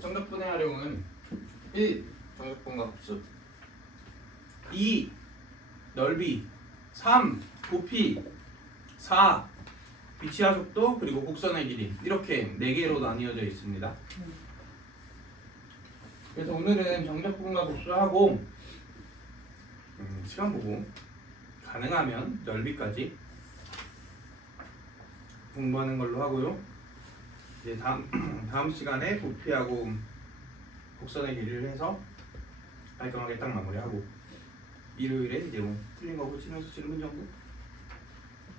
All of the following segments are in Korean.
정적분의 활용은 1. 정적분과 흡수 2. 넓이 3. 부피 4. 위치와 속도 그리고 곡선의 길이 이렇게 4개로 나뉘어져 있습니다. 그래서 오늘은 정적분과 흡수하고 시간 보고 가능하면 넓이까지 공부하는 걸로 하고요. 이제 다음 시간에 부피하고 곡선의 길이를 해서 깔끔하게 딱 마무리하고 일요일에 이제 뭐 틀린 거 고치면서 질문 정도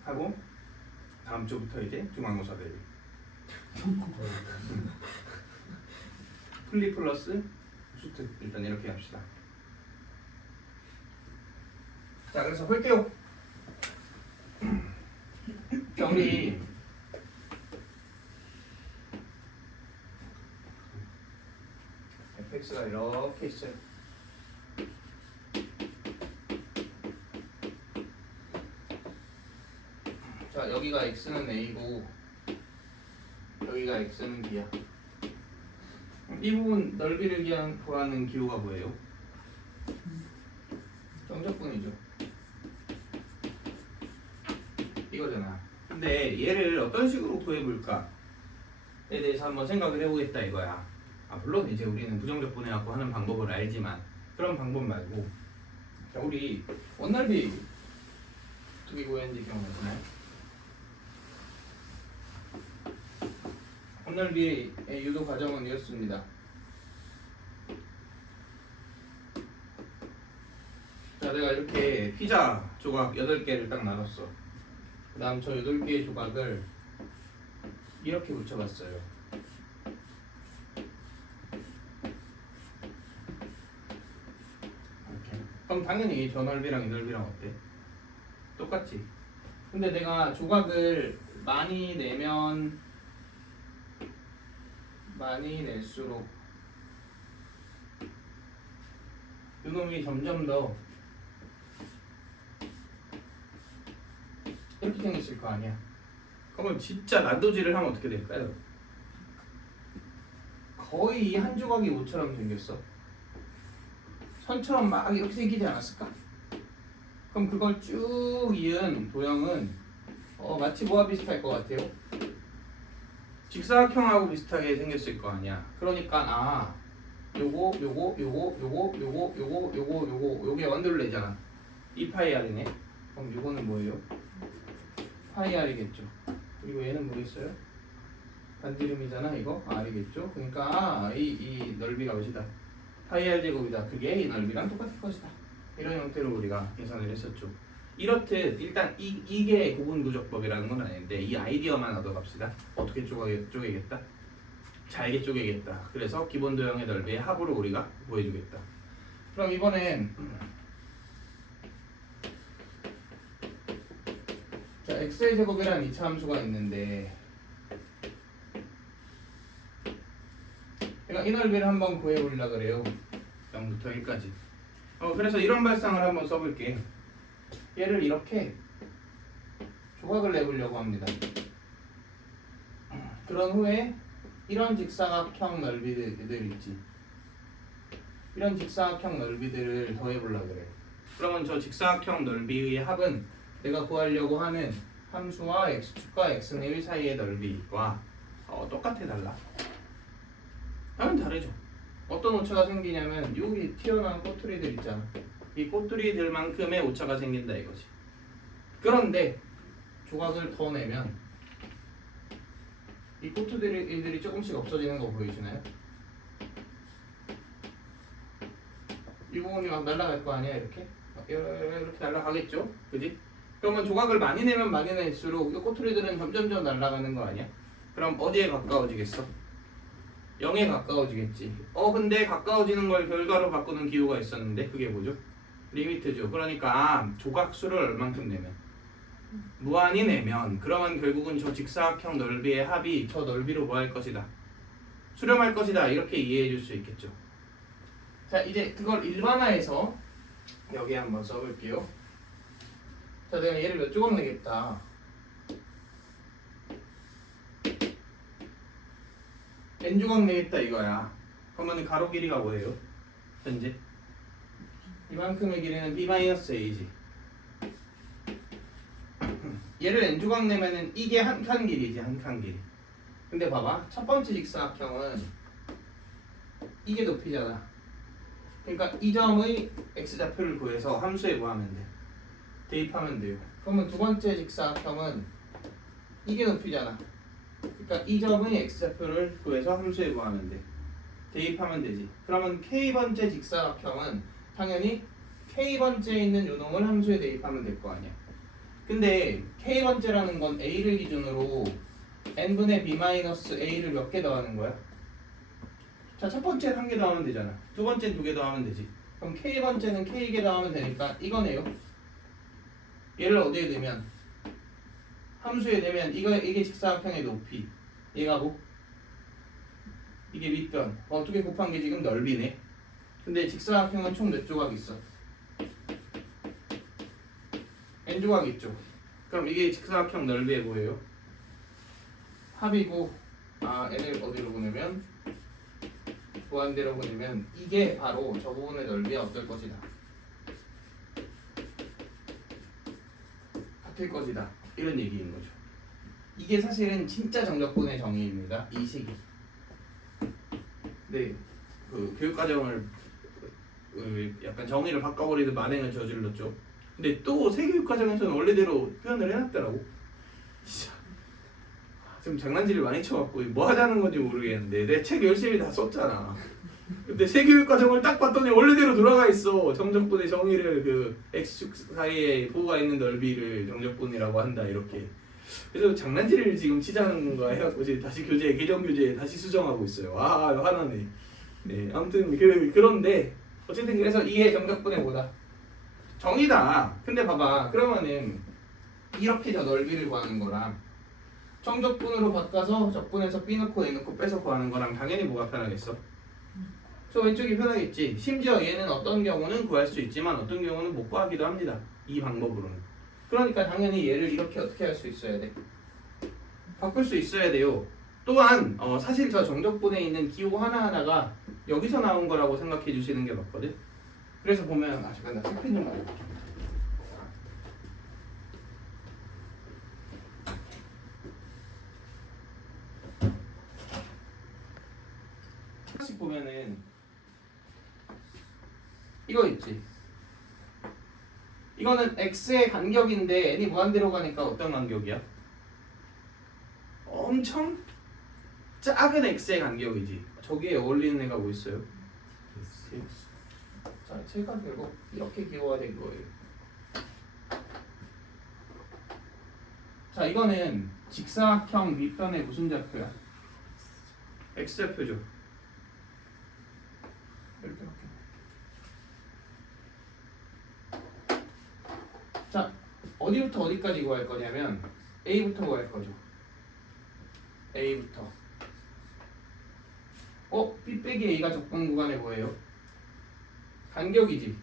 하고 다음 주부터 이제 중간고사 대비 플리 플러스 수특 일단 이렇게 합시다. 자, 그래서 볼게요. 자, 우리 fx가 이렇게 있어요. 자, 여기가 x는 a고 여기가 x는 b야. 이 부분 넓이를 구하는 기호가 뭐예요? 정적분이죠. 이거잖아. 근데 얘를 어떤 식으로 구해볼까에 대해서 한번 생각을 해보겠다 이거야. 물론 이제 우리는 부정적분해 갖고 하는 방법을 알지만 그런 방법 말고, 자, 우리 원넓이 어떻게 구했는지 기억나시나요? 원넓이의 유도 과정은 이었습니다. 자, 내가 이렇게 피자 조각 8개를 딱 나눴어. 그 다음 저 8개의 조각을 이렇게 붙여봤어요. 이렇게. 그럼 당연히 저 넓이랑 이 넓이랑 어때? 똑같지? 근데 내가 조각을 많이 낼수록 이놈이 점점 더 이렇게 생겼을 거 아니야. 그러면 진짜 난도질을 하면 어떻게 될까요? 거의 한 조각이 옷처럼 생겼어. 선처럼 막 이렇게 생기지 않았을까? 그럼 그걸 쭉 이은 도형은 마치 뭐와 비슷할 것 같아요? 직사각형하고 비슷하게 생겼을 거 아니야. 그러니까 요게 원둘레잖아. 2파이 r이네. 그럼 요거는 뭐예요? 파이 r이겠죠. 그리고 얘는 뭐겠어요? 반지름이잖아. 이거 r이겠죠. 그러니까 이 넓이가 몇이다? 파이 r 제곱이다. 그게 이 넓이랑 똑같을 것이다. 이런 형태로 우리가 계산을 했었죠. 이렇듯 일단 이게 고분구조법이라는 건 아닌데 이 아이디어만 얻어갑시다. 어떻게 쪼개겠다? 잘게 쪼개겠다. 그래서 기본 도형의 넓이의 합으로 우리가 구해주겠다. 그럼 이번엔 자, x의 제곱이라는 2차 함수가 있는데 그러니까 이 넓이를 한번 구해보려고 그래요. 0부터 1까지. 그래서 이런 발상을 한번 써볼게. 얘를 이렇게 조각을 내보려고 합니다. 그런 후에 이런 직사각형 넓이들 있지. 이런 직사각형 넓이들을 더해보려고 그래. 그러면 저 직사각형 넓이의 합은 내가 구하려고 하는 함수와 x축과 x는 1 사이의 넓이와 똑같아 달라? 하면 다르죠. 어떤 오차가 생기냐면 여기 튀어나온 꼬투리들 있잖아. 이 꼬투리들만큼의 오차가 생긴다 이거지. 그런데 조각을 더 내면 이 꼬투리들이 조금씩 없어지는 거 보이시나요? 이 부분이 막 날아갈 거 아니야. 이렇게 날아가겠죠. 그지? 그러면 조각을 많이 내면 많이 낼수록 이 꼬투리들은 점점점 날아가는 거 아니야? 그럼 어디에 가까워지겠어? 0에 가까워지겠지. 근데 가까워지는 걸 결과로 바꾸는 기호가 있었는데 그게 뭐죠? 리미트죠. 그러니까 조각수를 얼만큼 내면 무한히 내면 그러면 결국은 저 직사각형 넓이의 합이 저 넓이로 뭐 할 것이다? 수렴할 것이다. 이렇게 이해해 줄 수 있겠죠. 자, 이제 그걸 일반화해서 여기에 한번 써볼게요. 자, 내가 얘를 몇 조각 내겠다. n조각 내겠다 이거야. 그러면 가로 길이가 뭐예요? 현재 이만큼의 길이는 b-a지. 얘를 n조각 내면은 이게 한 칸 길이지, 한 칸 길이. 근데 봐봐, 첫 번째 직사각형은 이게 높이잖아. 그러니까 이 점의 x좌표를 구해서 함수에 구하면 돼. 대입하면 돼요. 그러면 두 번째 직사각형은 이게 높이잖아. 그러니까 이 점의 x좌표를 구해서 함수에 구하면 돼. 대입하면 되지. 그러면 k번째 직사각형은 당연히 k번째에 있는 요놈을 함수에 대입하면 될 거 아니야. 근데 k번째라는 건 a를 기준으로 n분의 b-a를 몇 개 더하는 거야? 자, 첫 번째는 한 개 더하면 되잖아. 두 번째는 두 개 더하면 되지. 그럼 k번째는 k개 더하면 되니까 이거네요. 얘를 어디에 넣으면? 함수에 넣으면 이게 직사각형의 높이. 얘가 뭐? 이게 밑변. 어떻게 곱한 게 지금 넓이네. 근데 직사각형은 총 몇 조각 있어? n조각 있죠. 그럼 이게 직사각형 넓이에 뭐예요? 합이고 n을 어디로 보내면? 무한대로 보내면 이게 바로 저 부분의 넓이가 어떨 것이다. 같을 것이다. 이런 얘기인 거죠. 이게 사실은 진짜 정적분의 정의입니다. 이 식이. 네, 그 교육과정을 약간 정의를 바꿔버리듯 만행을 저질렀죠. 근데 또 세교육과정에서는 원래대로 표현을 해놨더라고. 진짜 지금 장난질을 많이 쳐갖고 뭐 하자는 건지 모르겠는데 내 책 열심히 다 썼잖아. 근데 세교육과정을 딱 봤더니 원래대로 돌아가 있어. 정적분의 정의를 그 x축 사이에 부호가 있는 넓이를 정적분이라고 한다 이렇게. 그래서 장난질을 지금 치자는 건가 해갖고 이제 다시 개정 교재에 다시 수정하고 있어요. 아 화나네. 네, 아무튼 그런데 어쨌든 그래서 이게 정적분의 뭐다? 정의다. 근데 봐봐, 그러면은 이렇게 저 넓이를 구하는 거랑 정적분으로 바꿔서 적분에서 b 넣고 a 넣고 빼서 구하는 거랑 당연히 뭐가 편하겠어? 저 왼쪽이 편하겠지. 심지어 얘는 어떤 경우는 구할 수 있지만 어떤 경우는 못 구하기도 합니다. 이 방법으로는. 그러니까 당연히 얘를 이렇게 어떻게 할 수 있어야 돼? 바꿀 수 있어야 돼요. 또한 사실 저 정적분에 있는 기호 하나하나가 여기서 나온 거라고 생각해 주시는 게 맞거든. 그래서 보면 잠깐 나 색펜 좀 가져. 하나씩 보면은 이거 있지. 이거는 x의 간격인데 n이 무한대로 가니까 어떤 간격이야? 엄청 작은 x의 간격이지. 저기에 어울리는 애가 뭐 있어요? 자, 제가 결국 이렇게 기호가 된 거예요. 자, 이거는 직사각형 밑변의 무슨 좌표야? x좌표죠. 이렇게 할게. 자, 어디부터 어디까지 구할 거냐면 a부터 구할 거죠. a부터. b 빼기 a가 적분 구간의 뭐예요? 간격이지.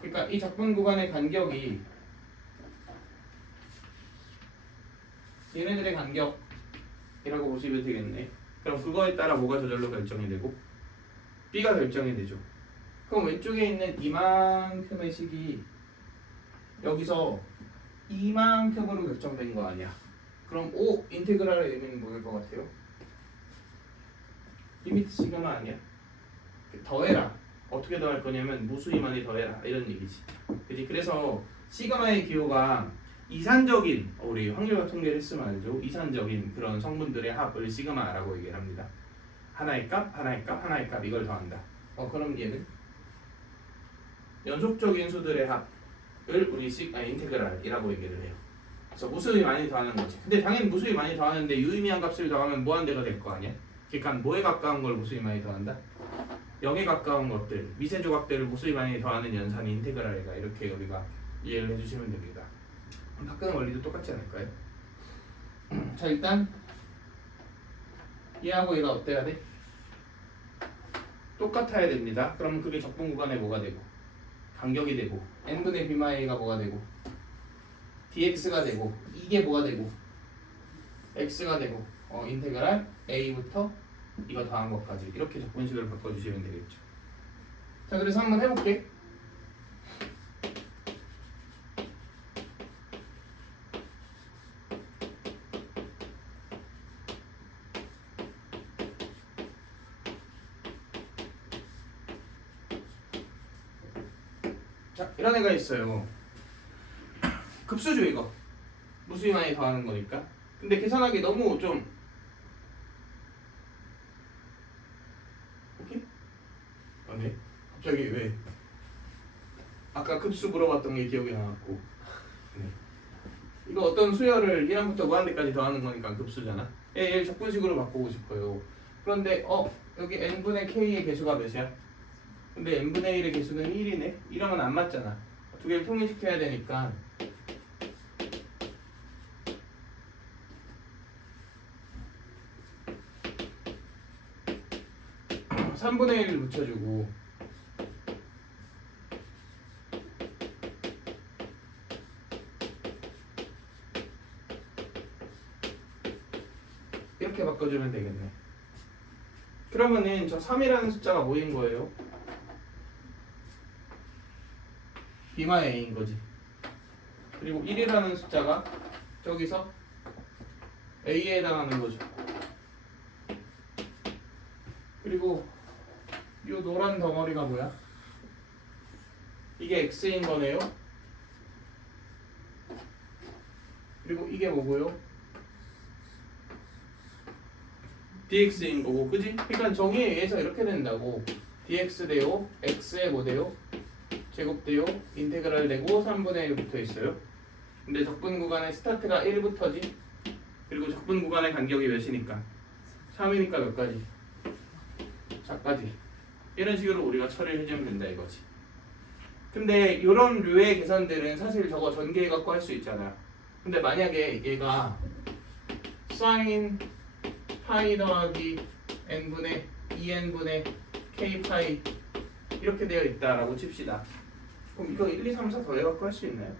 그러니까 이 적분 구간의 간격이 얘네들의 간격이라고 보시면 되겠네. 그럼 그거에 따라 뭐가 저절로 결정이 되고 b가 결정이 되죠. 그럼 왼쪽에 있는 이만큼의 식이 여기서 이만큼으로 결정된 거 아니야. 그럼 O 인테그랄의 의미는 뭐일 것 같아요? 리미트 시그마 아니야? 더해라. 어떻게 더할 거냐면 무수히만이 더해라 이런 얘기지. 그지? 그래서 시그마의 기호가 이산적인 우리 확률과 통계를 했으면 알죠. 이산적인 그런 성분들의 합을 시그마라고 얘기를 합니다. 하나의 값, 하나의 값, 하나의 값 이걸 더한다. 그럼 얘는 연속적인 수들의 합을 우리 인테그랄이라고 얘기를 해요. 그래서 무수히 많이 더하는 거지. 근데 당연히 무수히 많이 더하는데 유의미한 값을 더하면 무한대가 될 거 아니야? 그러니까 뭐에 가까운 걸 무수히 많이 더한다? 0에 가까운 것들, 미세 조각들을 무수히 많이 더하는 연산이 인테그랄이다. 이렇게 우리가 이해를 해주시면 됩니다. 바꾸는 원리도 똑같지 않을까요? 자, 일단 얘하고 얘가 어때야 돼? 똑같아야 됩니다. 그럼 그게 적분 구간에 뭐가 되고 간격이 되고 n분의 b마이가 뭐가 되고 dx가 되고 이게 뭐가 되고 x가 되고 인테그랄 a부터 이거 더한 것까지 이렇게 적분식을 바꿔주시면 되겠죠. 자, 그래서 한번 해볼게. 자, 이런 애가 있어요. 급수죠 이거. 무수히 많이 더하는 거니까. 근데 계산하기 너무 좀 오케이? 네. 갑자기 왜? 아까 급수 물어봤던 게 기억이 나왔고. 네. 이거 어떤 수열을 1항부터 무한대까지 더하는 거니까 급수잖아. 얘를 적분식으로 바꾸고 싶어요. 그런데 여기 n분의 k의 개수가 몇이야? 근데 n분의 1의 개수는 1이네? 이러면 안 맞잖아. 두 개를 통일시켜야 되니까 3분의 1을 붙여주고 이렇게 바꿔주면 되겠네. 그러면은 저 3이라는 숫자가 뭐인 거예요? b만 a인 거지. 그리고 1이라는 숫자가 저기서 a에 해당하는 거죠. 그리고 이 노란 덩어리가 뭐야? 이게 x인 거네요. 그리고 이게 뭐고요? dx인 거고, 그지? 그러니까 정의에 의해서 이렇게 된다고. dx 대요, x에 뭐 대요? 제곱 대요, 인테그랄 되고 3분의 1 붙어 있어요. 근데 적분 구간의 스타트가 1부터지. 그리고 적분 구간의 간격이 몇이니까? 3이니까 몇 가지? 4까지. 이런 식으로 우리가 처리를 해주면 된다 이거지. 근데 이런 류의 계산들은 사실 저거 전개해 갖고 할 수 있잖아. 근데 만약에 얘가 sin 파이 더하기 n분의 2n분의 k 파이 이렇게 되어 있다라고 칩시다. 그럼 이거 1, 2, 3, 4 더해 갖고 할 수 있나요?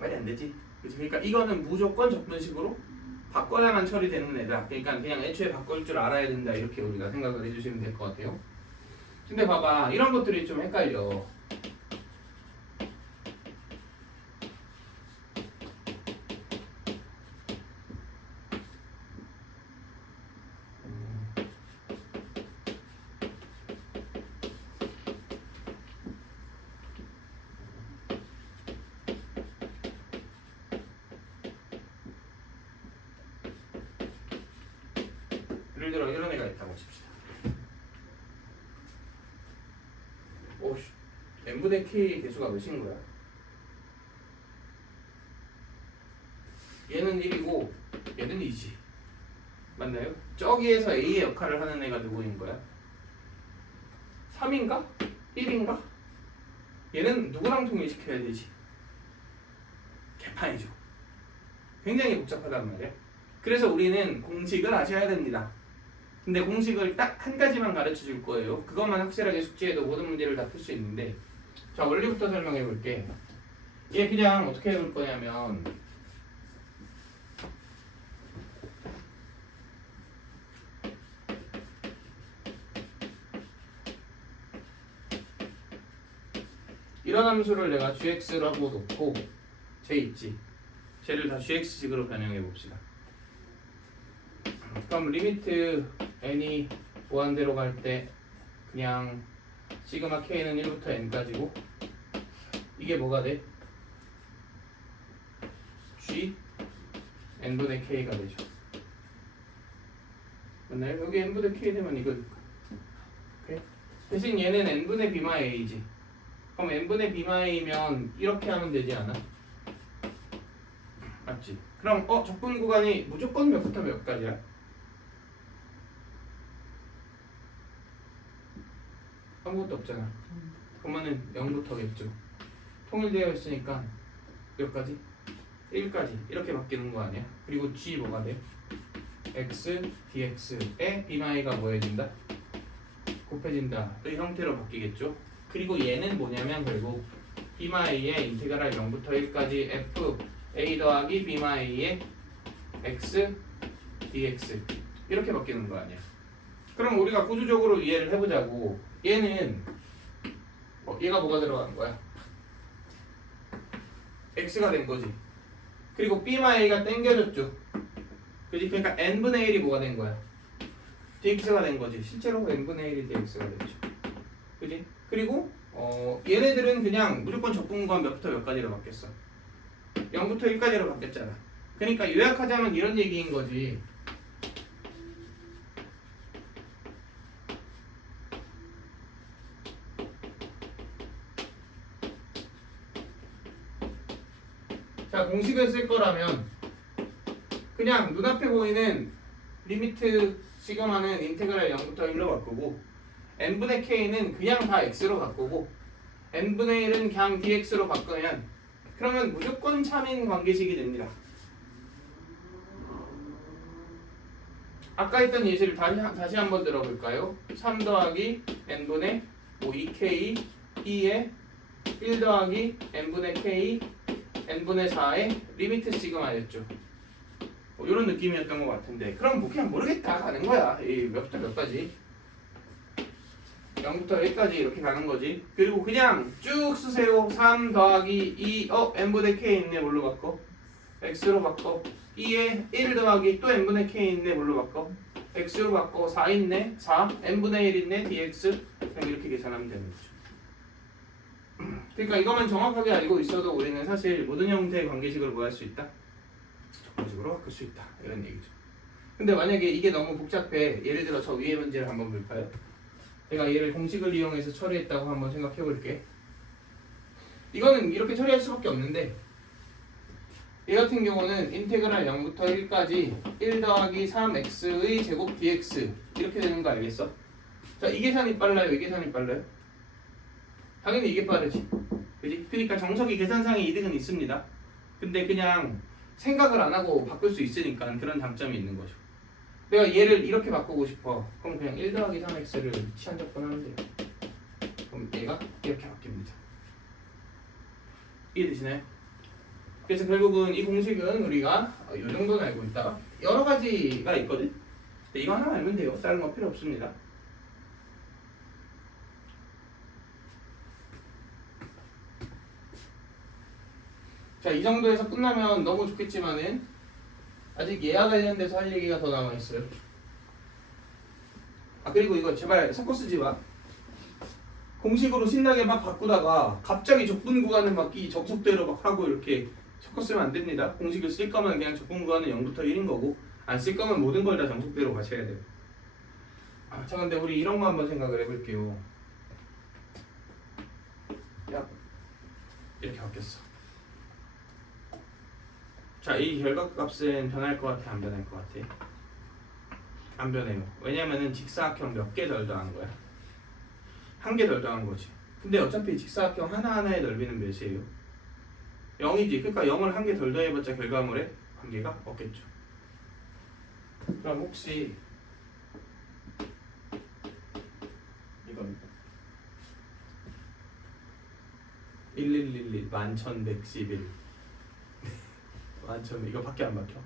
말이 안 되지. 그치? 그러니까 이거는 무조건 적분식으로 바꿔야만 처리되는 애다. 그러니까 그냥 애초에 바꿀 줄 알아야 된다. 이렇게 우리가 생각을 해주시면 될 것 같아요. 근데 봐봐, 이런 것들이 좀 헷갈려. 예를 들어 이런 애가 있다고 칩시다. 오씨, n분의 k 개수가 몇인 거야? 얘는 1이고 얘는 2지. 맞나요? 저기에서 a의 역할을 하는 애가 누구인 거야? 3인가? 1인가? 얘는 누구랑 통일시켜야 되지? 개판이죠. 굉장히 복잡하단 말이야. 그래서 우리는 공식을 아셔야 됩니다. 근데 공식을 딱 한 가지만 가르쳐 줄 거예요. 그것만 확실하게 숙지해도 모든 문제를 다 풀 수 있는데, 자, 원리부터 설명해 볼게. 얘 그냥 어떻게 해볼 거냐면 이런 함수를 내가 gx라고 놓고 쟤 있지. 쟤를 다 gx식으로 변형해 봅시다. 그럼 리미트 n이 무한대로 갈 때 그냥 시그마 k는 1부터 n까지고 이게 뭐가 돼? g n분의 k가 되죠. 맞나요? 여기 n분의 k 되면 이거 오케이? 대신 얘는 n분의 b마 a지. 그럼 n분의 b마 a면 이렇게 하면 되지 않아? 맞지? 그럼 적분 구간이 무조건 몇부터 몇까지야? 아무것도 없잖아. 그러면은 0부터겠죠. 통일되어 있으니까 몇 가지? 1까지 이렇게 바뀌는 거 아니야? 그리고 g 뭐가 돼? x dx에 b마이가 뭐 해진다? 곱해진다. 이 형태로 바뀌겠죠. 그리고 얘는 뭐냐면 결국 b마이의 인테그랄 0부터 1까지 f a 더하기 b마이의 x dx 이렇게 바뀌는 거 아니야. 그럼 우리가 구조적으로 이해를 해보자고. 얘는 얘가 뭐가 들어간 거야? x가 된 거지. 그리고 b만 a가 땡겨졌죠. 그지? 그러니까 n분의 1이 뭐가 된 거야? dx가 된 거지. 실제로 n분의 1이 dx가 됐죠. 그지? 그리고 얘네들은 그냥 무조건 적분구간 몇부터 몇까지로 바뀌었어. 0부터 1까지로 바뀌었잖아. 그러니까 요약하자면 이런 얘기인 거지. 자, 공식을 쓸 거라면 그냥 눈앞에 보이는 리미트 시그마는 인테그랄 0부터 1로 바꾸고 n분의 k는 그냥 다 x로 바꾸고 n분의 1은 그냥 dx로 바꾸면 그러면 무조건 참인 관계식이 됩니다. 아까 했던 예시를 다시 한번 들어볼까요? 3 더하기 n분의 2k e에 1 더하기 n분의 k n분의 4의 리미트 시그마였죠. 이런 느낌이었던 것 같은데 그럼 뭐 그냥 모르겠다 가는 거야. 몇부터 몇까지 0부터 1까지 이렇게 가는 거지. 그리고 그냥 쭉 쓰세요. 3 더하기 2 n분의 k 있네. 뭘로 바꿔? x로 바꿔. 2에 1 더하기 또 n분의 k 있네. 뭘로 바꿔? x로 바꿔. 4 있네. 4 n분의 1 있네. dx 그냥 이렇게 계산하면 되는 거죠. 그러니까 이것만 정확하게 알고 있어도 우리는 사실 모든 형태의 관계식을 뭐 할 수 있다? 적분식으로 바꿀 수 있다. 이런 얘기죠. 근데 만약에 이게 너무 복잡해. 예를 들어 저 위의 문제를 한번 볼까요? 내가 얘를 공식을 이용해서 처리했다고 한번 생각해 볼게. 이거는 이렇게 처리할 수밖에 없는데 얘 같은 경우는 인테그랄 0부터 1까지 1 더하기 3x의 제곱 dx 이렇게 되는 거 알겠어? 자, 이 계산이 빨라요? 이 계산이 빨라요? 당연히 이게 빠르지. 그지? 그러니까 정석이 계산상의 이득은 있습니다. 근데 그냥 생각을 안 하고 바꿀 수 있으니까 그런 장점이 있는 거죠. 내가 얘를 이렇게 바꾸고 싶어. 그럼 그냥 1 더하기 3x를 치환적분하면 돼요. 그럼 얘가 이렇게 바뀝니다. 이해되시나요? 그래서 결국은 이 공식은 우리가 이 정도는 알고 있다. 여러 가지가 있거든. 근데 이거 하나 알면 돼요. 다른 거 필요 없습니다. 자, 이 정도에서 끝나면 너무 좋겠지만은 아직 얘와 관련돼서 할 얘기가 더 남아있어요. 그리고 이거 제발 섞어 쓰지 마. 공식으로 신나게 막 바꾸다가 갑자기 적분 구간을 막 이 정석대로 막 하고 이렇게 섞어 쓰면 안 됩니다. 공식을 쓸 거면 그냥 적분 구간은 0부터 1인 거고 안 쓸 거면 모든 걸 다 정석대로 가셔야 돼요. 자, 근데 우리 이런 거 한번 생각을 해볼게요. 야, 이렇게 바뀌었어. 자, 이 결과값은 변할 것 같아? 안 변할 것 같아? 안 변해요. 왜냐면은 직사각형 몇 개 덜 더한 거야? 한 개 덜 더한 거지. 근데 어차피 직사각형 하나하나의 넓이는 몇이에요? 0이지. 그러니까 0을 한 개 덜 더해봤자 결과물에 관계가 없겠죠. 그럼 혹시 이겁니다. 1111 1111 1111 이거 밖에 안 박혀?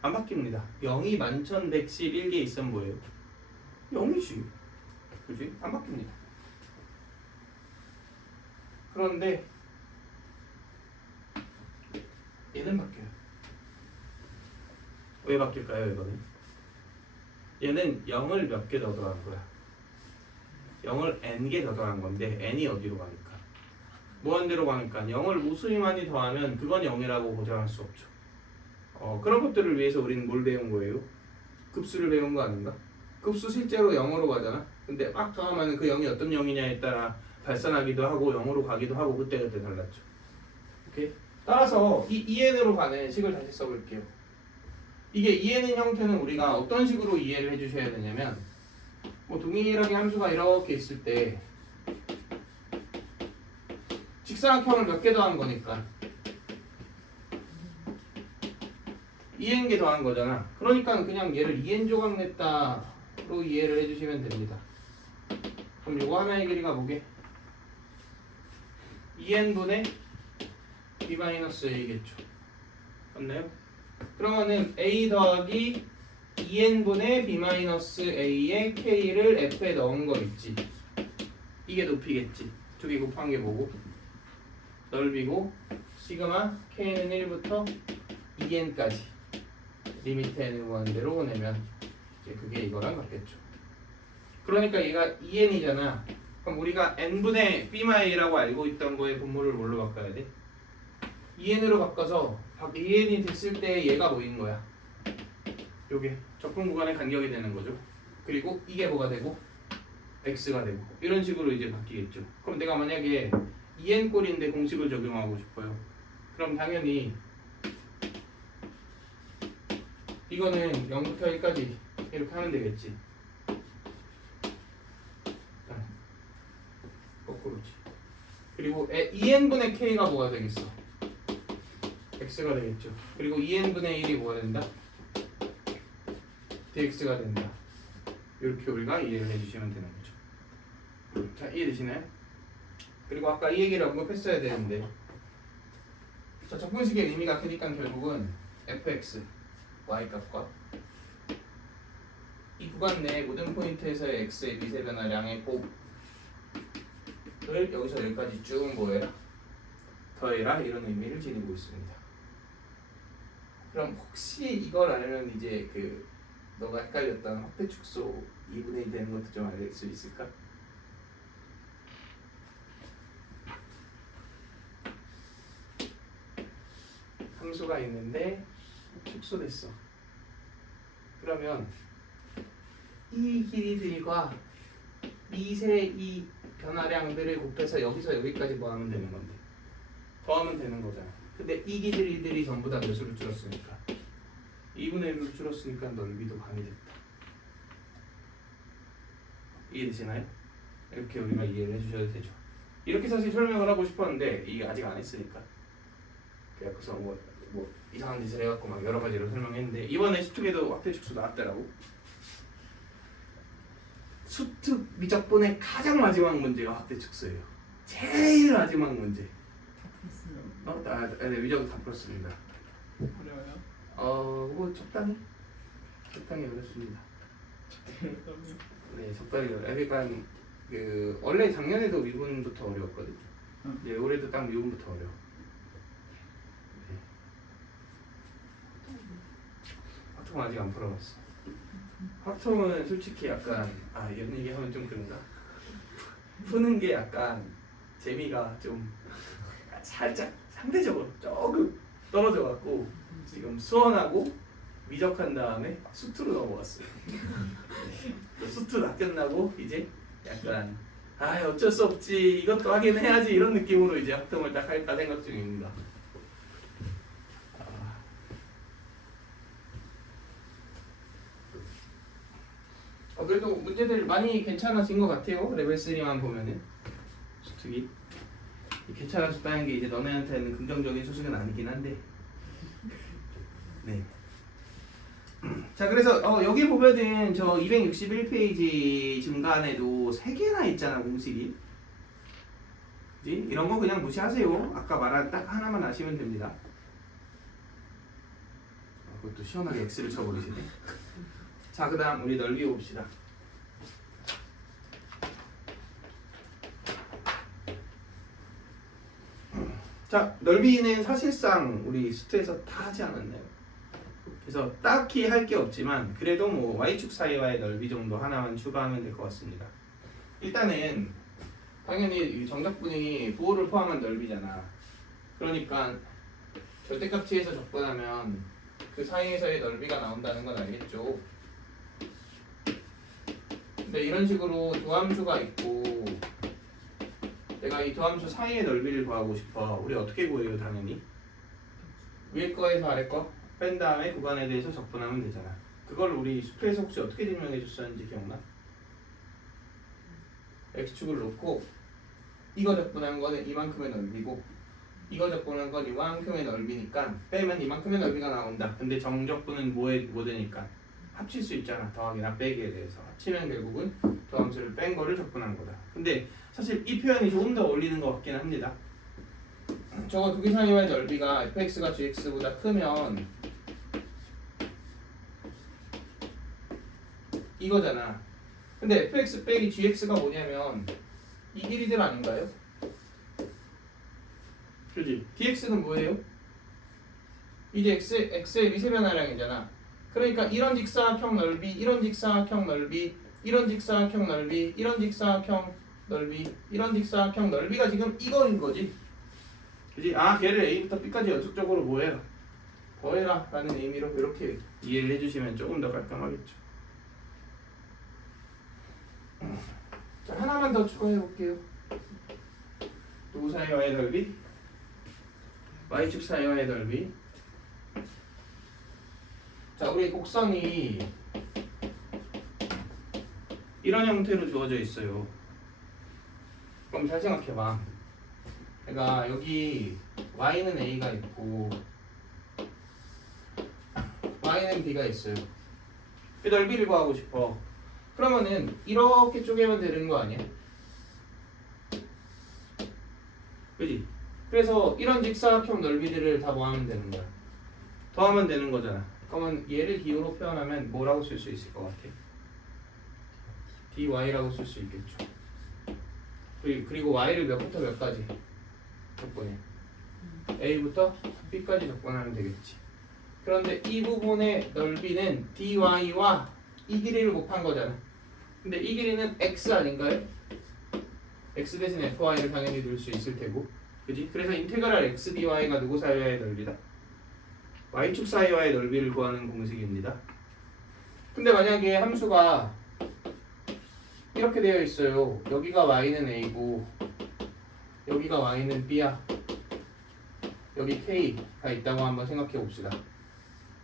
안 바뀝니다. 0이 1111개 있으면 뭐예요? 0이지. 그지? 안 바뀝니다. 그런데 얘는 바뀌어요. 왜 바뀔까요, 이거는? 얘는 0을 몇 개 더 더한 거야. 0을 n개 더 더한 건데 n이 어디로 가니까? 무한대로 가니까 0을 무수히 많이 더하면 그건 0이라고 보장할 수 없죠. 그런 것들을 위해서 우리는 뭘 배운 거예요? 급수를 배운 거 아닌가? 급수 실제로 0으로 가잖아. 근데 막 더하면 그 0이 어떤 0이냐에 따라 발산하기도 하고 0으로 가기도 하고 그때그때 달랐죠. 오케이? 따라서 이 EN으로 가는 식을 다시 써볼게요. 이게 EN의 형태는 우리가 어떤 식으로 이해를 해주셔야 되냐면 뭐 동일하게 함수가 이렇게 있을 때 직사각형을 몇 개 더한 거니까 2n개 더한 거잖아. 그러니까 그냥 얘를 2n 조각 냈다로 이해를 해주시면 됩니다. 그럼 요거 하나의 길이가 뭐게? 2n분의 b-a겠죠. 맞나요? 그러면은 a 더하기 2n분의 b-a의 k를 f에 넣은 거 있지. 이게 높이겠지. 두 개 곱한 게 뭐고? 넓이고 시그마 k는 1부터 2n까지 리미트 n을 구하는 대로 보내면 이제 그게 이거랑 같겠죠. 그러니까 얘가 2n이잖아. 그럼 우리가 n분의 b마이라고 알고 있던 거의 분모를 뭘로 바꿔야 돼? 2n으로 바꿔서 2n이 됐을 때 얘가 뭐인 거야? 요게 적분 구간의 간격이 되는 거죠. 그리고 이게 뭐가 되고? x가 되고 이런 식으로 이제 바뀌겠죠. 그럼 내가 만약에 2n 꼴인데 공식을 적용하고 싶어요. 그럼 당연히 이거는 0부터 1까지 이렇게 하면 되겠지. 거꾸로지. 그리고 2n분의 k가 뭐가 되겠어? x가 되겠죠. 그리고 2n분의 1이 뭐가 된다? dx가 된다. 이렇게 우리가 이해를 해주시면 되는 거죠. 자, 이해되시나요? 그리고 아까 이 얘기를 언급했어야 되는데, 자, 적분식의 의미가 크니까 결국은 fx, y값과 이 구간 내 모든 포인트에서의 x의 미세 변화량의 곱을 여기서 여기까지 쭉 뭐해라? 더해라 이런 의미를 지니고 있습니다. 그럼 혹시 이걸 알면 이제 너가 헷갈렸던 확대 축소 2분의 1 되는 것도 좀 알 수 있을까? 함수가 있는데 축소됐어. 그러면 이 길이들과 미세 이 변화량들을 곱해서 여기서 여기까지 뭐 하면 되는 건데? 더하면 되는 거잖아. 근데 이 길이들이 전부 다 몇으로 줄었으니까? 2분의 1로 줄었으니까 넓이도 반이 됐다. 이해되시나요? 이렇게 우리가 이해를 해주셔도 되죠. 이렇게 사실 설명을 하고 싶었는데 이게 아직 안 했으니까 그래서 뭐 이상한 짓을 해갖고 막 여러 가지로 설명했는데 이번에 수특에도 확대 축소 나왔더라고. 수특 미적분의 가장 마지막 문제가 확대 축소예요. 제일 마지막 문제. 네, 미적은 다 풀었습니다. 어려워요? 뭐 적당히 어렵습니다. 네, 적당히 어려워요. 그러니까 원래 작년에도 미분부터 어려웠거든. 네, 올해도 딱 미분부터 어려워. 네. 학통 아직 안 풀어봤어. 학통은 솔직히 약간 이런 얘기 하면 좀 그런가? 푸는 게 약간 재미가 좀 살짝 상대적으로 조금 떨어져 갖고 지금 수원하고 미적한 다음에 수투로 넘어갔어요. 네. 수투 다 끝나고 이제 약간 어쩔 수 없지 이것도 하긴 해야지 이런 느낌으로 이제 학통을 딱 할까 생각 중입니다. 그래도 문제들 많이 괜찮아진 것 같아요. 레벨 3만 보면은 수특이 괜찮아졌다는 게 이제 너네한테는 긍정적인 소식은 아니긴 한데. 네. 자, 그래서 여기 보면은 저 261페이지 중간에도 3개나 있잖아 공식이. 그치? 이런 거 그냥 무시하세요. 아까 말한 딱 하나만 아시면 됩니다. 그것도 시원하게 X를 쳐버리시네. 자, 그 다음 우리 넓이 봅시다. 자, 넓이는 사실상 우리 수트에서 다 하지 않았나요? 그래서 딱히 할 게 없지만 그래도 뭐 Y축 사이와의 넓이 정도 하나만 추가하면 될 것 같습니다. 일단은 당연히 정적분이 부호를 포함한 넓이잖아. 그러니까 절대값치에서 적분하면 그 사이에서의 넓이가 나온다는 건 알겠죠? 근데 이런 식으로 두 함수가 있고 내가 이 두 함수 사이의 넓이를 구하고 싶어. 우리 어떻게 구해요? 당연히 위에 거에서 아래 거 뺀 다음에 구간에 대해서 적분하면 되잖아. 그걸 우리 수표에서 혹시 어떻게 증명해 줬었는지 기억나? x축을 놓고 이거 적분한 거는 이만큼의 넓이고 이거 적분한 건 이만큼의 넓이니까 빼면 이만큼의 넓이가 나온다. 근데 정적분은 뭐 되니까 합칠 수 있잖아. 더하기나 빼기에 대해서 합치면 결국은 두 함수를 뺀 거를 적분한 거다. 근데 사실 이 표현이 조금 더 어울리는 것 같긴 합니다. 저거 두 개 사이의 넓이가 fx가 gx보다 크면 이거잖아. 근데 fx 빼기 gx가 뭐냐면 이 길이들 아닌가요? 그지? dx는 뭐예요? 이제 x의 미세변화량이잖아. 그러니까 이런 직사각형 넓이, 이런 직사각형 넓이, 이런 직사각형 넓이, 이런 직사각형 넓이, 이런 직사각형 넓이가 지금 이거인 거지. 그지? 아, 걔를 A부터 B까지 연속적으로 뭐해라? 더해라 라는 의미로 이렇게 이해를 해주시면 조금 더 깔끔하겠죠. 자, 하나만 더 추가해 볼게요. 누구 사이와의 넓이? Y축 사이와의 넓이. 자, 우리 곡선이 이런 형태로 주어져 있어요. 그럼 잘 생각해봐. 그러니까 여기 Y는 A가 있고 Y는 B가 있어요. 그 넓이를 구하고 싶어. 그러면은 이렇게 쪼개면 되는 거 아니야? 그지? 그래서 이런 직사각형 넓이들을 다 뭐하면 되는 거야? 더하면 되는 거잖아. 그러면 얘를 기호로 표현하면 뭐라고 쓸 수 있을 것 같아? dy라고 쓸 수 있겠죠. 그리고 y를 몇부터 몇까지 적분해? a부터 b까지 적분하면 되겠지. 그런데 이 부분의 넓이는 dy와 이 길이를 곱한 거잖아. 근데 이 길이는 x 아닌가요? x 대신 fy를 당연히 넣을 수 있을 테고, 그지? 그래서 인테그랄 x dy가 누구 사이와의 넓이다? y축 사이와의 넓이를 구하는 공식입니다. 근데 만약에 함수가 이렇게 되어 있어요. 여기가 y는 a고 여기가 y는 b야. 여기 k가 있다고 한번 생각해 봅시다.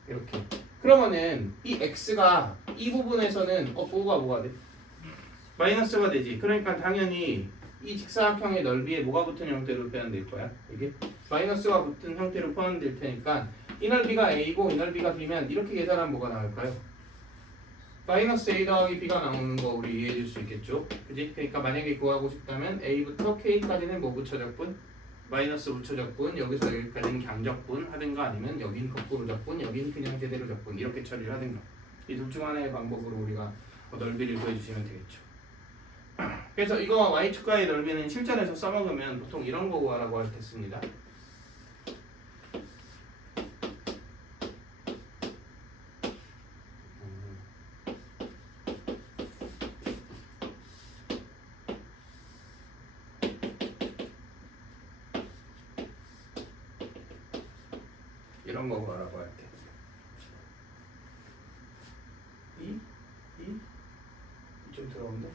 이렇게. 그러면은 이 x가 이 부분에서는 뭐가 돼? 마이너스가 되지. 그러니까 당연히 이 직사각형의 넓이에 뭐가 붙은 형태로 표현될 거야? 이게 마이너스가 붙은 형태로 표현될 테니까 이 넓이가 a고 이 넓이가 b면 이렇게 계산하면 뭐가 나올까요? 마이너스 a 더하기 b가 나오는 거 우리 이해해 줄 수 있겠죠? 그지? 그러니까 만약에 구하고 싶다면 a부터 k까지는 뭐 붙여적분? 마이너스 붙여적분, 여기서 여기까지는 강적분 하든가 아니면 여긴 거꾸로 적분, 여긴 그냥 제대로 적분 이렇게 처리를 하든가. 이 둘 중 하나의 방법으로 우리가 넓이를 구해주시면 되겠죠. 그래서 이거 y축과의 넓이는 실전에서 써먹으면 보통 이런 거 구하라고 할 때 씁니다. 이런 거 구하라고 할 때. 좀 들어온다.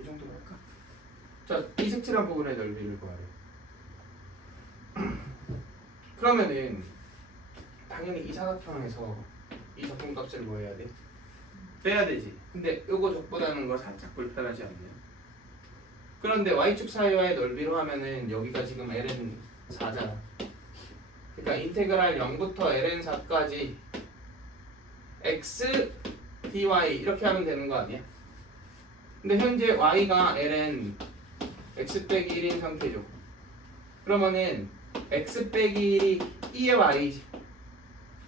이 정도로 할까? 자, 이 색칠한 부분의 넓이를 구하래. 그러면은 당연히 이 사각형에서 이 적분값을 뭐 해야 돼? 빼야 되지. 근데 요거 적분하는 거 살짝 불편하지 않나요? 그런데 y축 사이와의 넓이로 하면은 여기가 지금 ln 4잖아. 그러니까 인테그랄 0부터 ln 4까지 x dy 이렇게 하면 되는 거 아니야? 근데 현재 y가 ln x 빼기 1인 상태죠. 그러면은 x 빼기 1이 2의 y.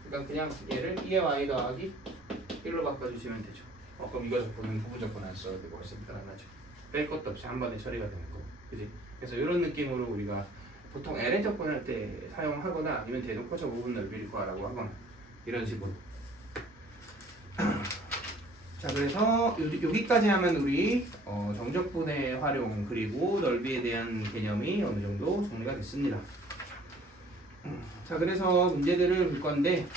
그러니까 그냥 얘를 2의 y 더하기 1로 바꿔주시면 되죠. 그럼 이거 적분은 부분 적분 안 써도 되고 훨씬 편안하죠. 뺄 것도 없이 한 번에 처리가 되는 거. 그지? 그래서 이런 느낌으로 우리가 보통 ln 적분할 때 사용하거나 아니면 대놓고 저 부분 넓이를 구하라고 하거나 이런 식으로. 자, 그래서 여기까지 하면 우리 정적분의 활용 그리고 넓이에 대한 개념이 어느 정도 정리가 됐습니다. 자, 그래서 문제들을 볼 건데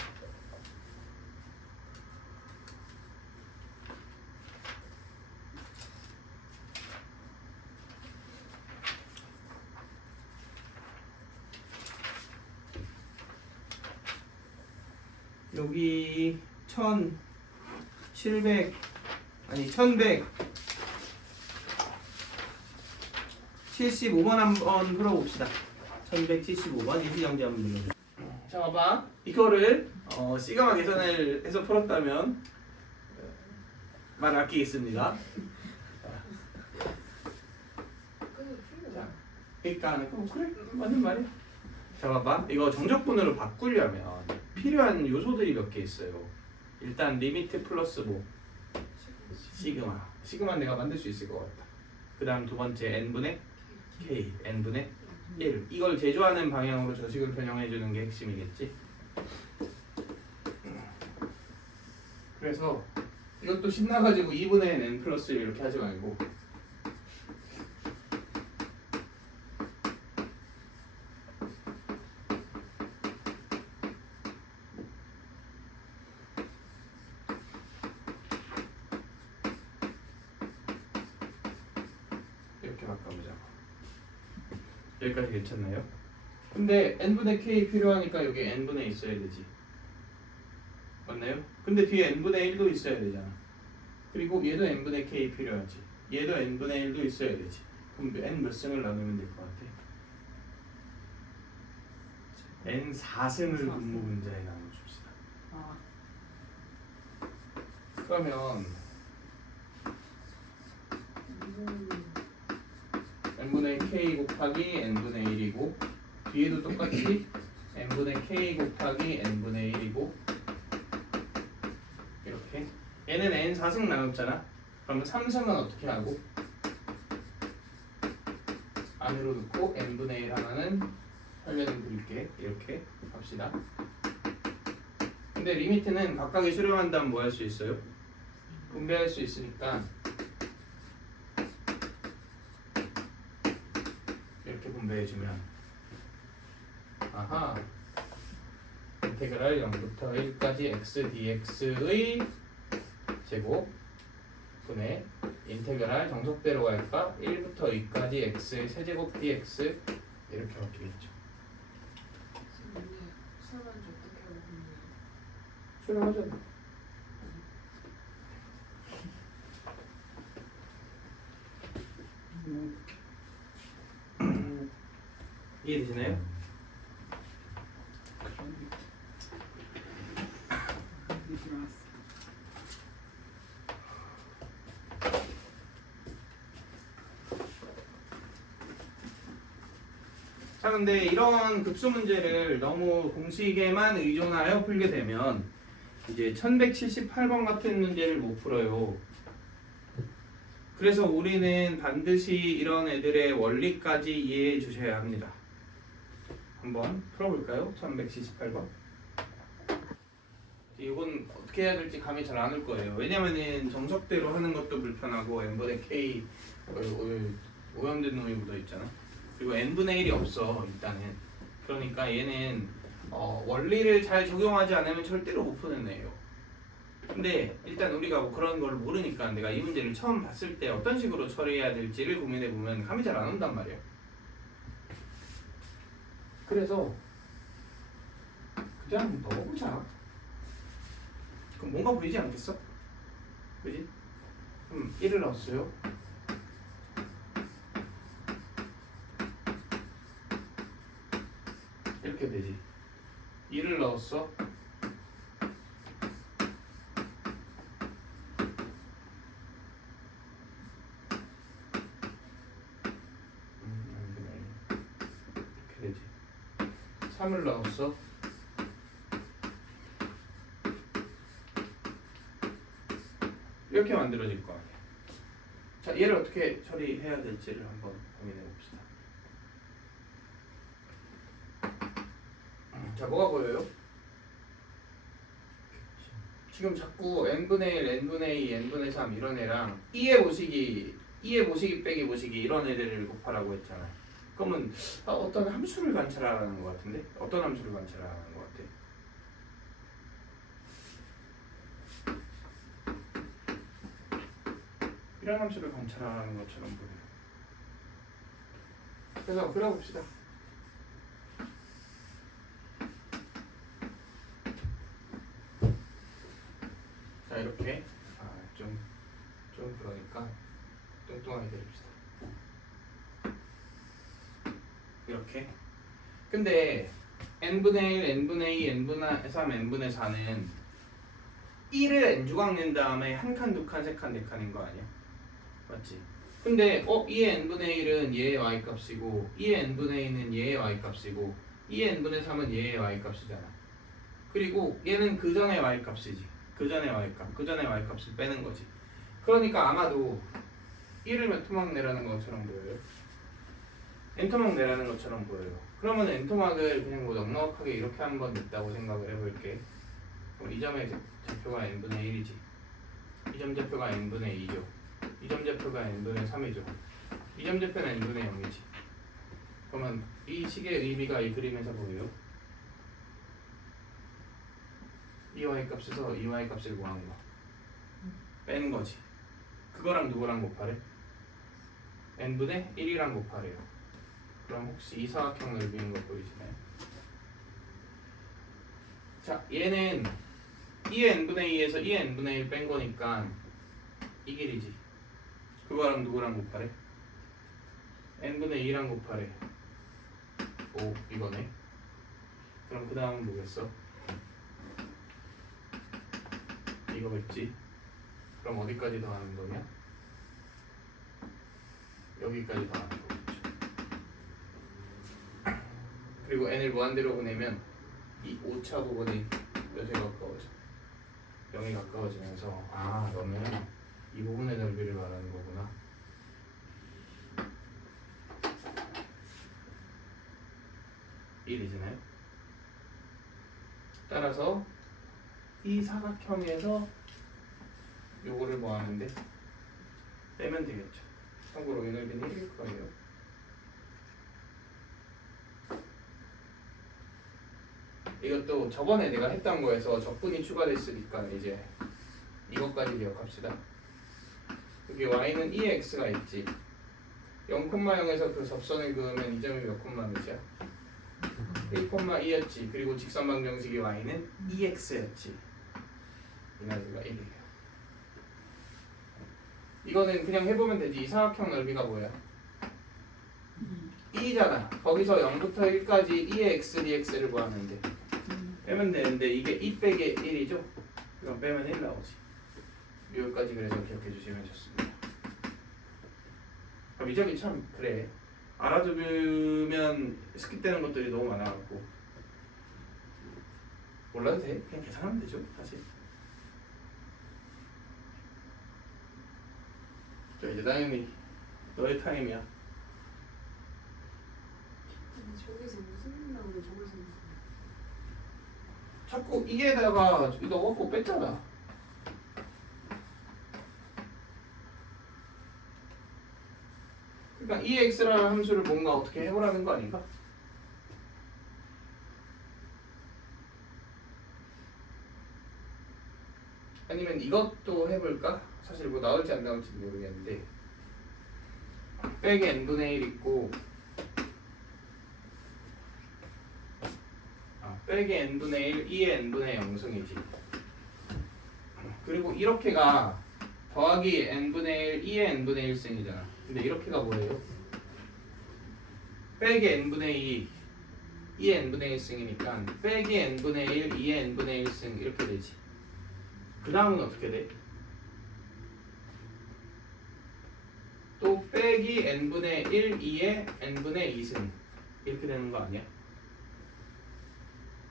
여기 1175번 한번 풀어봅시다. 1175번 이수정제 한번 눌러주세요. 자, 봐봐. 이거를 시그마 계산을 해서 풀었다면 말 아끼겠습니다. 자, 그러니까 그래 맞는 말이야. 자 봐봐 이거 정적분으로 바꾸려면 필요한 요소들이 몇 개 있어요. 일단 리미트 플러스 뭐 시그마 내가 만들 수 있을 것 같다. 그 다음 두 번째 n분의 k n분의 1 이걸 제조하는 방향으로 저식을 변형해 주는 게 핵심이겠지. 그래서 이것도 신나가지고 2분의 n 플러스 1 이렇게 하지 말고 이렇게 바꿔보자고. 여기까지 괜찮나요? 근데 n분의 k 필요하니까 여기 n분의 있어야 되지. 맞나요? 근데 뒤에 n분의 1도 있어야 되잖아. 그리고 얘도 n분의 k 필요하지. 얘도 n분의 1도 있어야 되지. 그럼 n 몇 승을 나누면 될 것 같아? n 4승을 분모 분자에 나눠줍시다. 그러면 n분의 k 곱하기 n분의 1이고 뒤에도 똑같이 n분의 k 곱하기 n분의 1이고 이렇게 얘는 n 4승 나눴잖아. 그러면 3승은 어떻게 하고 안으로 넣고 n분의 1 하나는 살려는 그릴게. 이렇게 합시다. 근데 리미트는 각각에 수렴한다면 뭐 할 수 있어요? 분배할 수 있으니까 이렇게 분배해주면 아하 인테그랄 0부터 1까지 x dx의 제곱 분의 인테그랄 정석대로 갈까 1부터 2까지 x의 세제곱 dx 이렇게 바뀌겠죠. 수렴하죠. 이해되시나요? 자 근데 이런 급수 문제를 너무 공식에만 의존하여 풀게 되면 이제 1178번 같은 문제를 못 풀어요. 그래서 우리는 반드시 이런 애들의 원리까지 이해해 주셔야 합니다. 한번 풀어볼까요? 1178번. 이건 어떻게 해야 될지 감이 잘 안 올 거예요. 왜냐면은 정석대로 하는 것도 불편하고 n분의 k 오염된 놈이 묻어 있잖아. 그리고 n분의 1이 없어 일단은. 그러니까 얘는 원리를 잘 적용하지 않으면 절대로 못 푸는 애예요. 근데 일단 우리가 뭐 그런 걸 모르니까 내가 이 문제를 처음 봤을 때 어떤 식으로 처리해야 될지를 고민해 보면 감이 잘 안 온단 말이야. 그래서 그냥 넣어보자. 그럼 뭔가 보이지 않겠어? 그지? 그럼 1을 넣었어요. 이렇게 되지. 2를 넣었어. 이렇게 되지. 3을 넣었어. 이렇게 만들어질 거 아니야. 자, 얘를 어떻게 처리해야 될지를 한번 고민해 봅시다. 자, 뭐가 보여요? 지금 자꾸 n분의 1, n분의 2, n분의 3 이런 애랑 2의 모시기 빼기 모시기 이런 애들을 곱하라고 했잖아. 그러면 어떤 함수를 관찰하라는 것 같은데? 어떤 함수를 관찰하라는 것 같아? 이런 함수를 관찰하는 것처럼 보여요. 그래서 그려봅시다. 자 이렇게 좀 그러니까 뚱뚱하게 그립시다. 이렇게. 근데 n분의 1, n분의 2, n분의 3, n분의 4는 1을 n조각 낸 다음에 한 칸, 두 칸, 세 칸, 네 칸인 거 아니야? 맞지? 근데 2의 n분의 1은 얘의 y값이고 2의 n분의 2는 얘의 y값이고 2n분의 3은 얘의 y값이잖아. 그리고 얘는 그 전의 y값이지. 그 전의 y값, 그 전의 y값을 빼는 거지. 그러니까 아마도 1을 몇 토막 내라는 것처럼 보여요. n토막 내라는 것처럼 보여요. 그러면 n토막을 그냥 뭐 넉넉하게 이렇게 한번 냈다고 생각을 해볼게. 그럼 이 점의 좌표가 n분의 1이지. 이 점 좌표가 n분의 2죠. 이 점 좌표가 n분의 3이죠. 이 점 좌표는 n분의 0이지. 그러면 이 식의 의미가 이 그림에서 보여요. 이 y값에서 이 y값을 구하는 거. 빼는 거지. 그거랑 누구랑 곱하래? n분의 1이랑 곱하래요. 그럼 혹시 이 사각형 넓이인 거 보이시나요? 자, 얘는 2의 n분의 2에서 2의 n분의 1 뺀 거니까 이 길이지. 그거랑 누구랑 곱하래? n분의 2랑 곱하래. 오, 이거네. 그럼 그 다음은 뭐겠어? 이거겠지. 그럼 어디까지 더하는 거냐? 여기까지 더하는 거겠죠. 그리고 n을 무한대로 보내면 이 5차 부분이 몇에 가까워져? 0에 가까워지면서 아, 너는 이 부분의 넓이를 말하는 거구나. 이해되시나요? 따라서 이 사각형에서 요거를 뭐 하는데 빼면 되겠죠. 참고로 이 넓이는 1일 거예요. 이것도 저번에 내가 했던 거에서 적분이 추가됐으니까 이제 이것까지 기억합시다. 여기 y는 2의 x가 있지. 0,0에서 그 접선을 그으면 이 점이 몇 콤마 몇이야? 1,2였지. 그리고 직선 방정식이 y는 2x였지. 이 넓이가 1이에요. 이거는 그냥 해보면 되지. 이 사각형 넓이가 뭐야? 2잖아. 거기서 0부터 1까지 2의 x dx를 구하는데 빼면 되는데 이게 2 빼기 1이죠? 그럼 빼면 1 나오지. 여기까지 그래서 기억해 주시면 좋습니다. 그럼 이 점이 참 그래. 알아두면 스킵되는 것들이 너무 많아갖고 몰라도 돼. 그냥 계산하면 되죠. 사실. 자, 이제 다현이 너의 타임이야. 저기서 무슨 나오는 저기서 무슨 자꾸 이에다가 넣어갖고 뺐잖아. 그러니까 EX라는 함수를 뭔가 어떻게 해보라는 거 아닌가? 아니면 이것도 해볼까? 사실 뭐 나올지 안 나올지도 모르겠는데 빼기 n분의 1 있고 빼기 n분의 1, 2의 n분의 0승이지. 그리고 이렇게가 더하기 n분의 1, 2의 n분의 1승이잖아. 근데 이렇게가 뭐예요? 빼기 n분의 2, 2의 n분의 1승이니까 빼기 n분의 1, 2의 n분의 1승 이렇게 되지. 그 다음은 어떻게 돼? 또 빼기 n분의 1, 2의 n분의 2승 이렇게 되는 거 아니야?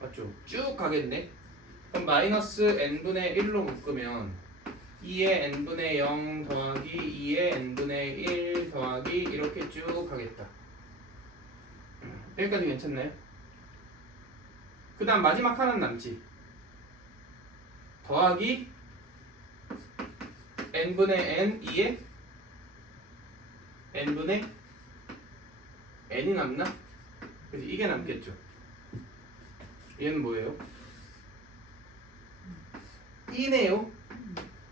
맞죠? 쭉 가겠네? 그럼 마이너스 n분의 1로 묶으면 2의 n분의 0 더하기 2의 n분의 1 더하기 이렇게 쭉 가겠다. 여기까지 괜찮나요? 그 다음 마지막 하나는 남지. 더하기 n분의 n 2의 n분의 n이 남나? 그치? 이게 남겠죠. 얘는 뭐예요? 2네요.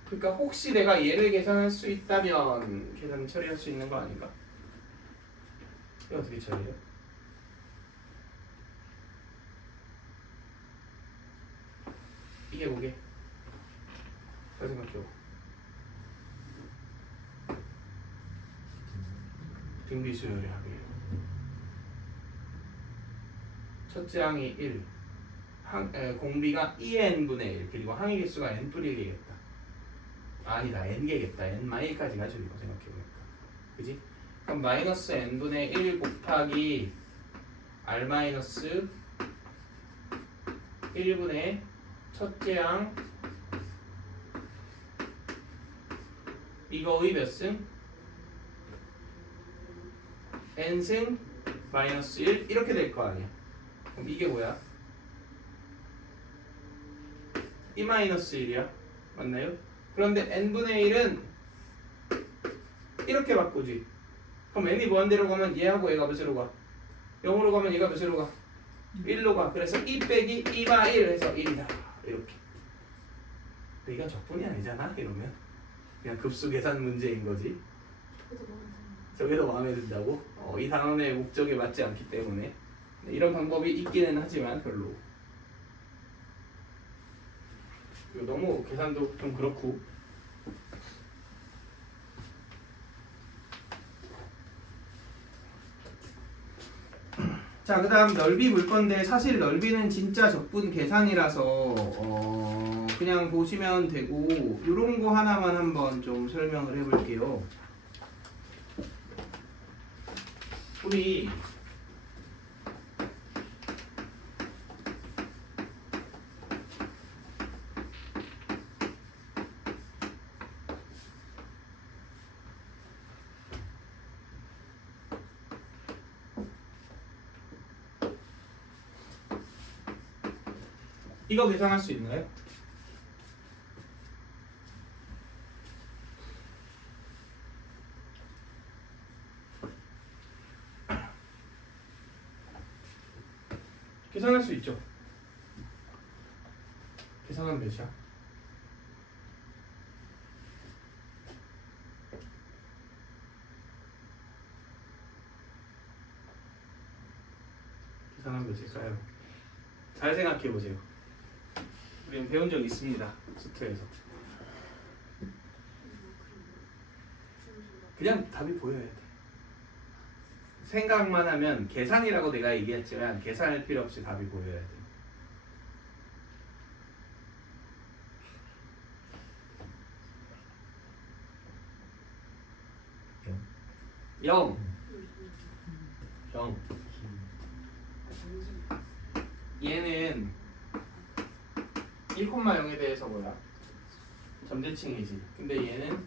그러니까 혹시 내가 얘를 계산할 수 있다면 계산 처리할 수 있는 거 아닌가? 이거 어떻게 처리해요? 이게 뭐게? 잘 생각해봐. 등비수열의 합이에요. 첫째 항이 1, 공비가 2n분의 1, 그리고 항의 개수가 n+1이겠다. 아니다, n개겠다. n-1까지 가지고 이거 생각해보니까. 그지? 그럼 마이너스 n분의 1 곱하기 r-1분의 첫째 항 이거의 몇 승? n승 마이너스 1 이렇게 될 거 아니야. 그럼 이게 뭐야? 이 마이너스 1이야. 맞나요? 그런데 n분의 1은 이렇게 바꾸지. 그럼 n이 무한대로 가면 얘하고 얘가 몇으로 가? 0으로 가면 얘가 몇으로 가? 1로 가. 그래서 2 빼기 2마 1 해서 1이다. 이렇게. 근데 이건 적분이 아니잖아. 이러면 그냥 급수 계산 문제인 거지. 저게 더 마음에 든다고? 이 단원의 목적에 맞지 않기 때문에 이런 방법이 있기는 하지만 별로. 이거 너무 계산도 좀 그렇고. 자, 그 다음 넓이 물 건데 사실 넓이는 진짜 적분 계산이라서 그냥 보시면 되고 이런 거 하나만 한번 좀 설명을 해볼게요. 우리 이거 계산할 수 있나요? 계산할 수 있죠. 계산하면 몇이야? 계산하면 몇일까요? 잘 생각해 보세요. 우리는 배운 적 있습니다. 수트에서. 그냥 답이 보여야 돼. 생각만 하면 계산이라고 내가 얘기했지만 계산할 필요 없이 답이 보여야 돼. 영. 0. 얘는 1,0에 대해서 뭐야? 점대칭이지. 근데 얘는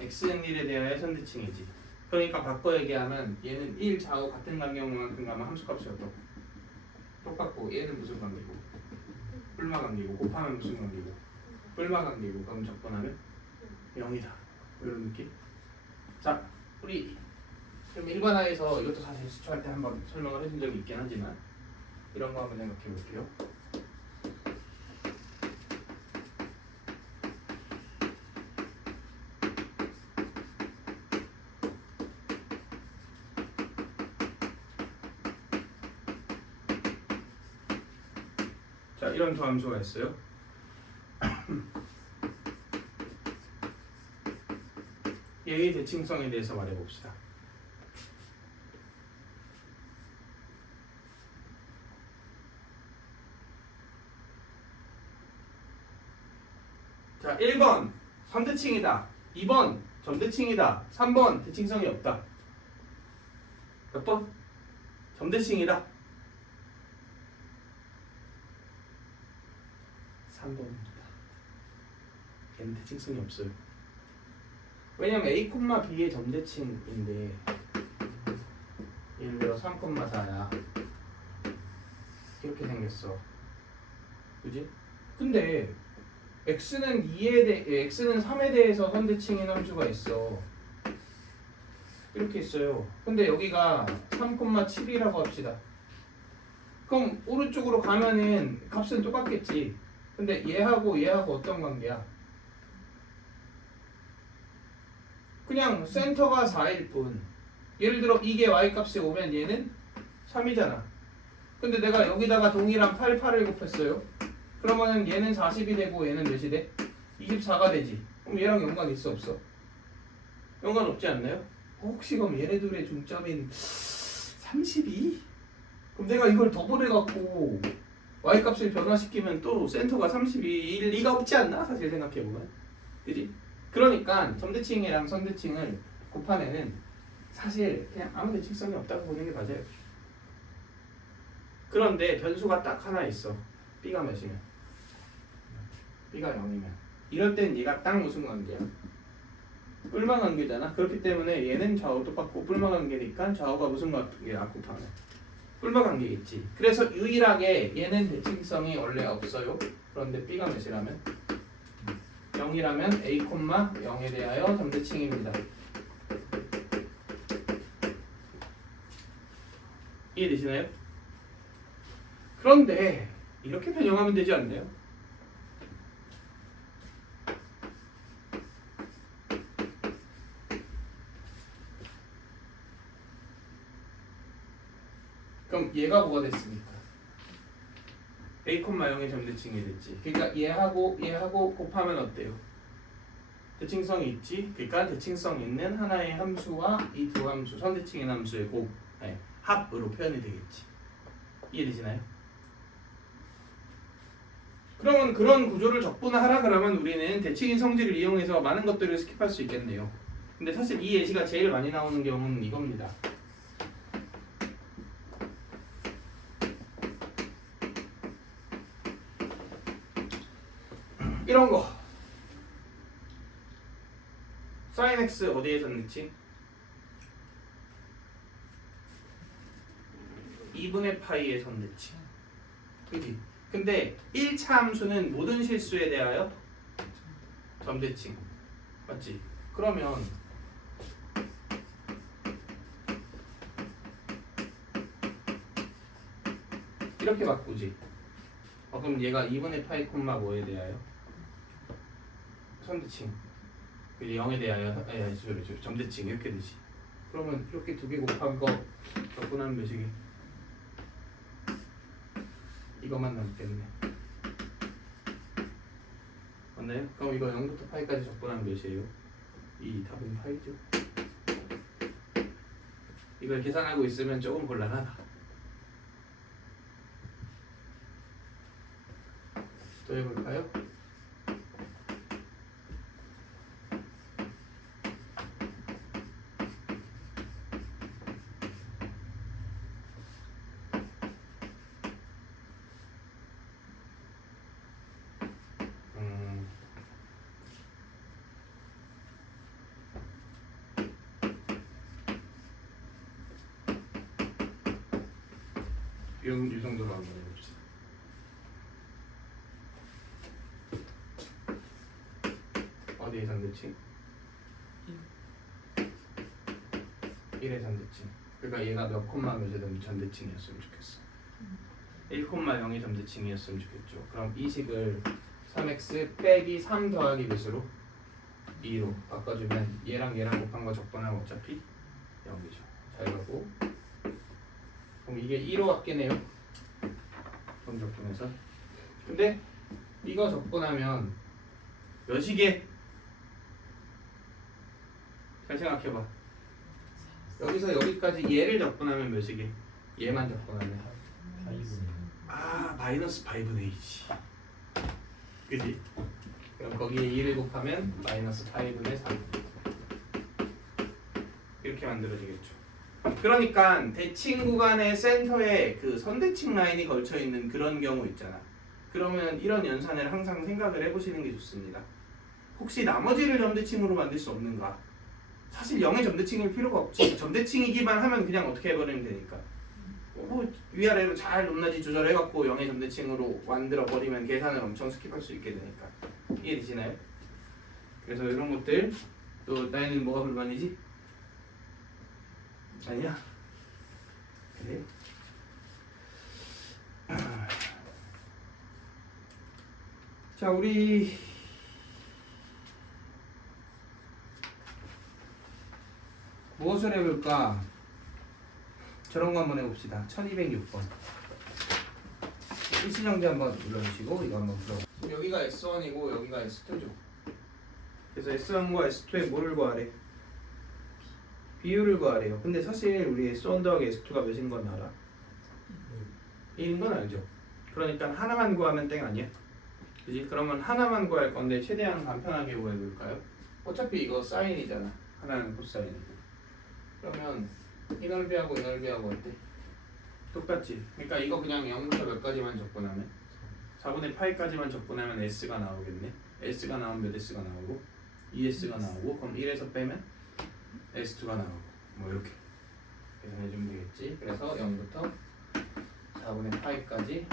x는 1에 대하여 선대칭이지. 그러니까 바꿔 얘기하면 얘는 1 좌우 같은 간격만큼 가면 함수값이 어떻고? 똑같고 얘는 무슨 관계고? 뿔마 관계고 곱하면 무슨 관계고? 뿔마 관계고 그럼 적분하면 0이다. 이런 느낌? 자, 우리 그럼 일반화에서 이것도 사실 수초할 때 한번 설명을 해준 적이 있긴 하지만 이런 거 한번 생각해 볼게요. 자, 이런 두 함수가 있어요. 얘의 대칭성에 대해서 말해봅시다. 자, 1번 선대칭이다. 2번 점대칭이다. 3번 대칭성이 없다. 몇 번? 점대칭이다. 3번입니다. 얘는 대칭성이 없어요. 왜냐면 A, B의 점대칭인데 예를 들어 3,4야. 이렇게 생겼어. 그지? 근데 x는 3에 대해서 선대칭인 함수가 있어. 이렇게 있어요. 근데 여기가 3,7이라고 합시다. 그럼 오른쪽으로 가면은 값은 똑같겠지. 근데 얘하고 어떤 관계야? 그냥 센터가 4일 뿐. 예를 들어 이게 y값이 오면 얘는 3이잖아. 근데 내가 여기다가 동일한 8을 곱했어요. 그러면은 얘는 40이 되고 얘는 몇이 돼? 24가 되지. 그럼 얘랑 연관 있어 없어? 연관 없지 않나요? 혹시 그럼 얘네들의 중점인 32? 그럼 내가 이걸 더블해갖고 y값을 변화시키면 또 센터가 32일 리가 없지 않나? 사실 생각해보면. 그지? 그러니까 점대칭이랑 선대칭을 곱한 애는 사실 그냥 아무 대칭성이 없다고 보는 게 맞아요. 그런데 변수가 딱 하나 있어. b가 몇이면? b가 0이면 이럴 땐 얘가 딱 무슨 관계야? 뿔마 관계잖아. 그렇기 때문에 얘는 좌우 똑같고 뿔마 관계니까 좌우가 무슨 관계야? 곱하면 뿔마 관계겠지. 그래서 유일하게 얘는 대칭성이 원래 없어요. 그런데 b가 몇이라면? 0이라면 a, 0에 대하여 점대칭입니다. 이해되시나요? 그런데 이렇게 변형하면 되지 않나요? 그럼 얘가 뭐가 됐습니까? a, 0의 점대칭이 됐지. 그러니까 얘하고 곱하면 어때요? 대칭성이 있지. 그러니까 대칭성 있는 하나의 함수와 이 두 함수, 선대칭인 함수의 합으로 표현이 되겠지. 이해되시나요? 그러면 그런 구조를 적분하라 그러면 우리는 대칭인 성질을 이용해서 많은 것들을 스킵할 수 있겠네요. 근데 사실 이 예시가 제일 많이 나오는 경우는 이겁니다. 이런 거 sin x 어디에 선대칭? 2분의 파이의 선대칭. 그지? 근데 1차 함수는 모든 실수에 대하여 점대칭. 맞지? 그러면 이렇게 바꾸지. 그럼 얘가 2분의 파이 콤마 뭐에 대하여? 선대칭. 0에 대하여 점대칭 이렇게 되지. 그러면 이렇게 두 개 곱한 거 적분하면 몇이게? 이것만 남겠네. 맞나요? 그럼 이거 0부터 파이까지 적분하면 몇이에요? 이 답은 파이죠. 이걸 계산하고 있으면 조금 곤란하다. 또 해볼까요? 이 정도로 한번 해봅시다. 어디에 선대칭? 1의 선대칭. 그러니까 얘가 몇 콤마 몇에 점대칭이었으면 좋겠어. 1,0의 점대칭이었으면 좋겠죠. 그럼 이 식을 3x 빼기 3 더하기 몇으로? 2로 바꿔주면 얘랑 곱한 거 적분하면 어차피 0이죠. 잘 가고. 그럼 이게 2로 바뀌네요. 그럼 적분해서. 근데 이거 적분하면 몇이게? 잘 생각해봐. 여기서 여기까지 얘를 적분하면 몇이게? 얘만 적분하면 마이너스 5분의 2지. 그지? 그럼 거기에 2를 곱하면 마이너스 5분의 3 이렇게 만들어지겠죠. 그러니까 대칭 구간의 센터에 그 선대칭 라인이 걸쳐 있는 그런 경우 있잖아. 그러면 이런 연산을 항상 생각을 해보시는 게 좋습니다. 혹시 나머지를 점대칭으로 만들 수 없는가? 사실 0의 점대칭일 필요가 없지. 점대칭이기만 하면 그냥 어떻게 해버리면 되니까. 뭐 위아래로 잘 높낮이 조절해갖고 0의 점대칭으로 만들어버리면 계산을 엄청 스킵할 수 있게 되니까. 이해되시나요? 그래서 이런 것들. 또 나에는 뭐가 불만이지? 아니야? 그래? 자, 우리 무엇을 해볼까? 저런 거 한번 해봅시다. 1206번. 일시정지 한번 눌러주시고 이거 한번 풀어. 여기가 S1이고 여기가 S2죠. 그래서 S1과 S2에 뭐를 구하래? 비율을 구하래요. 근데 사실 우리 S1 더하기 S2가 몇인 건 알아? 1인 건 알죠. 그러니까 하나만 구하면 땡 아니야? 그지? 그러면 하나만 구할 건데 최대한 간편하게 구해볼까요? 어차피 이거 사인이잖아. 하나는 코사인이고. 그러면 이 넓이하고 이 넓이하고 어때? 똑같지. 그러니까 이거 그냥 0부터 몇 가지만 적분하면 4분의 파이까지만 적분하면 S가 나오겠네. S가 나오면 몇 S가 나오고 2S가 나오고 그럼 1에서 빼면 S2가 나오고 뭐 이렇게 계산해주면 되겠지. 그래서 0부터 4분의 파이까지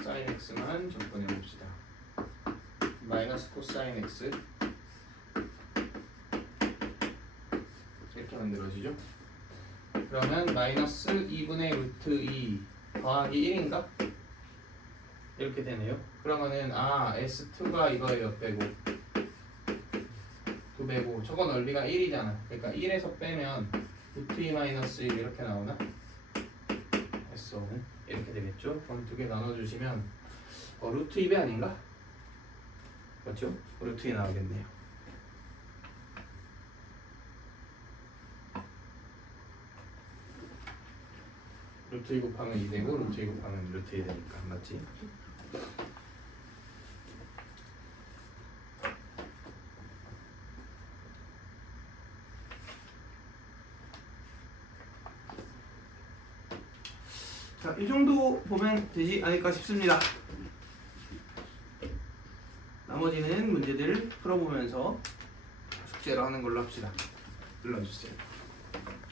sin x만 적분해봅시다. 마이너스 코사인 x 이렇게 만들어지죠. 그러면 마이너스 2분의 루트 2 더하기 1인가? 이렇게 되네요. 그러면은 S2가 이거예요. 빼고 2배고 저거 넓이가 1이잖아. 그러니까 1에서 빼면 루트 2 마이너스 1 이렇게 나오나? S5는 이렇게 되겠죠. 그럼 두 개 나눠주시면 루트 2배 아닌가? 그렇죠? 루트 2 나오겠네요. 루트 2 곱하면 2 되고 루트 2 곱하면 루트 2 되니까 맞지? 자, 이 정도 보면 되지 않을까 싶습니다. 나머지는 문제들을 풀어보면서 숙제를 하는 걸로 합시다. 눌러주세요.